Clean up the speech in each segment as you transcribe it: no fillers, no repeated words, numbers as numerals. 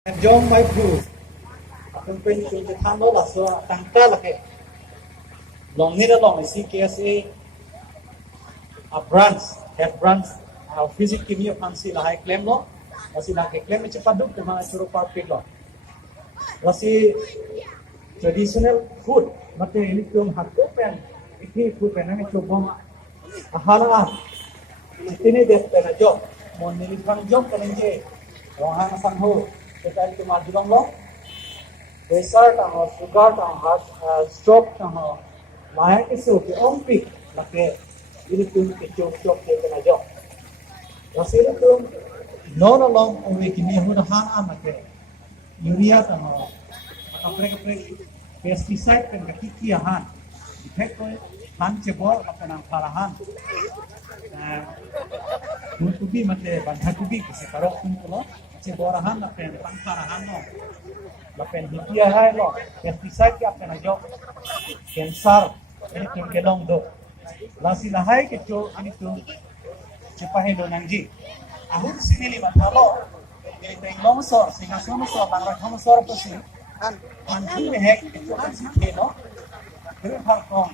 Jong mai phu akan pen kunจะทำแล้วล่ะส่วนต่างกันละแค่ลองนี่ละลอง CKSA a branch head branch physics kimia fancy lah hai claim lo masih nak claim cepat duk dengan curu parpik lo masih traditional food mate ini kum hakku pen ini food pen ini coba ahala ini des pen job mon ni kang job pen je wahang sang ho kita itu majulong lo pressure tang sugar tang heart stroke tang lahir isu ke ompik lake ini tum ke chok ke pen job masih itu non along only kini huda han amate urea tang kapre pesticide pen kiki han effect ko han cebol akan parahan kubi mate bandha kubi se karok kulo ceborahan akan parahan no lapen hikia hai lo pesticide ke akan ajo cancer ini kelong do lasi lahai ke cho ini tu cepahe do nangji ahun sini lima talo ini tenglong sor singa sono sor bangra kham sor posi an tu hek itu an si thelo kru phang kong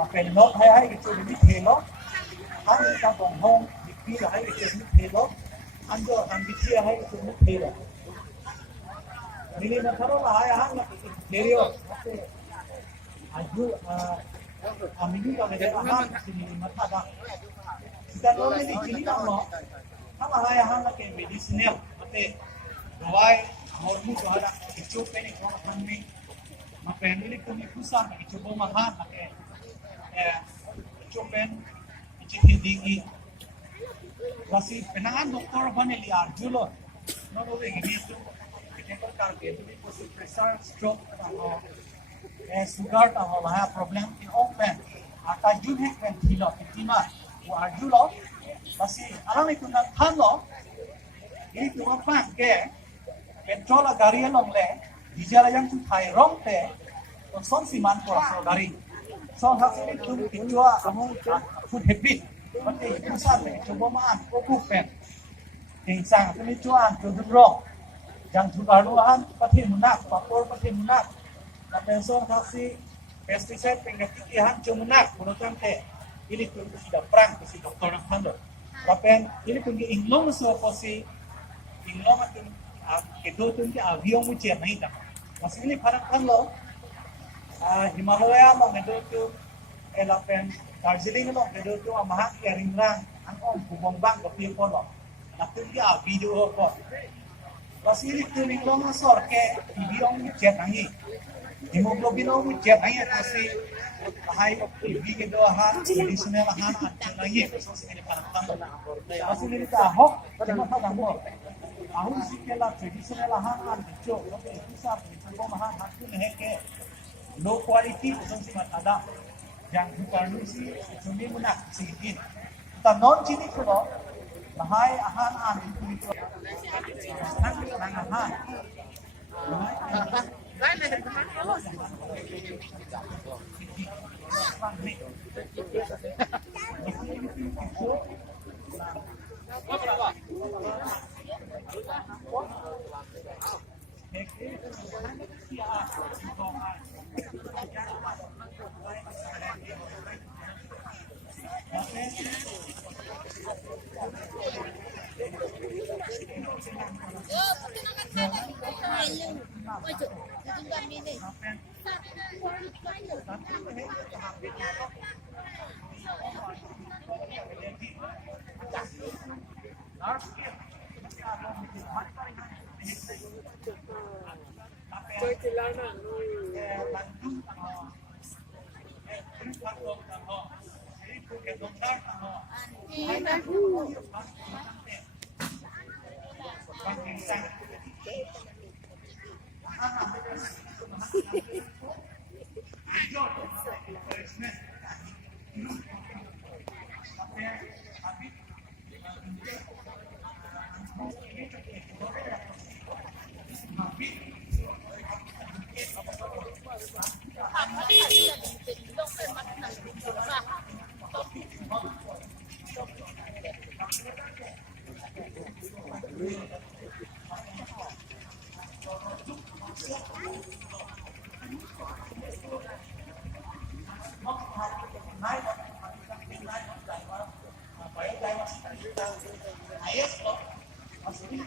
lapen no hai ke cho ni thelo an ka bong hong di hai ke cho ni thelo ando ambitia hai ke cho ni thelo ini na tharo la hai han na kerio aju amini ka me han sini mata ba kita normally di sini kan no sama hai han na ke medicinal mate dawai hormu jo ada ichu peni ko kami ma family ko ni kusa ichu bo ma han na ke ichu pen ichu dingi wasi penangan doktor baneli arjulo no no de ini tu kita kar ke tu ko pressure stroke sugar ta lah problem in open ata jun hek pen thilo tima wa arjulo wasi alang itu na thalo ini tu apa ke petrol gari long le diesel yang tu thai rong te son siman ko gari so hak ini tu kijua among food habit mate kusa le coba maan ko pen ting sang tu cuan tu rong yang tu garuan patin munak papor patin munak la penson kasi pesticide pengati han cumunak punutan te ini tu sudah perang si doktor nak hando lapen ini kungi inglong so posi inglong atun kedo tun ke avion mu chen nahi ta masih ini farak kan lo Himalaya mo medo tu elapen Darjeeling lo medo tu amahak ke ringrang ang om bumong bang ko pi ko lo atun ke video ko masih ini tu inglong sor ke avion mu chen nahi hemoglobin mu chen nahi kasi hai ibi ke do han medicinal han chen nahi so ini farak kan lo masih ini ta hok cuma ta mo ahun sikela traditional han cho lo ke kisah ko mahan hakku ne ke low quality usang si matada yang bukan si sumi munak sikin ta non chini ko lo mahai ahan an itu nan nang ahan ayos po. Mas hindi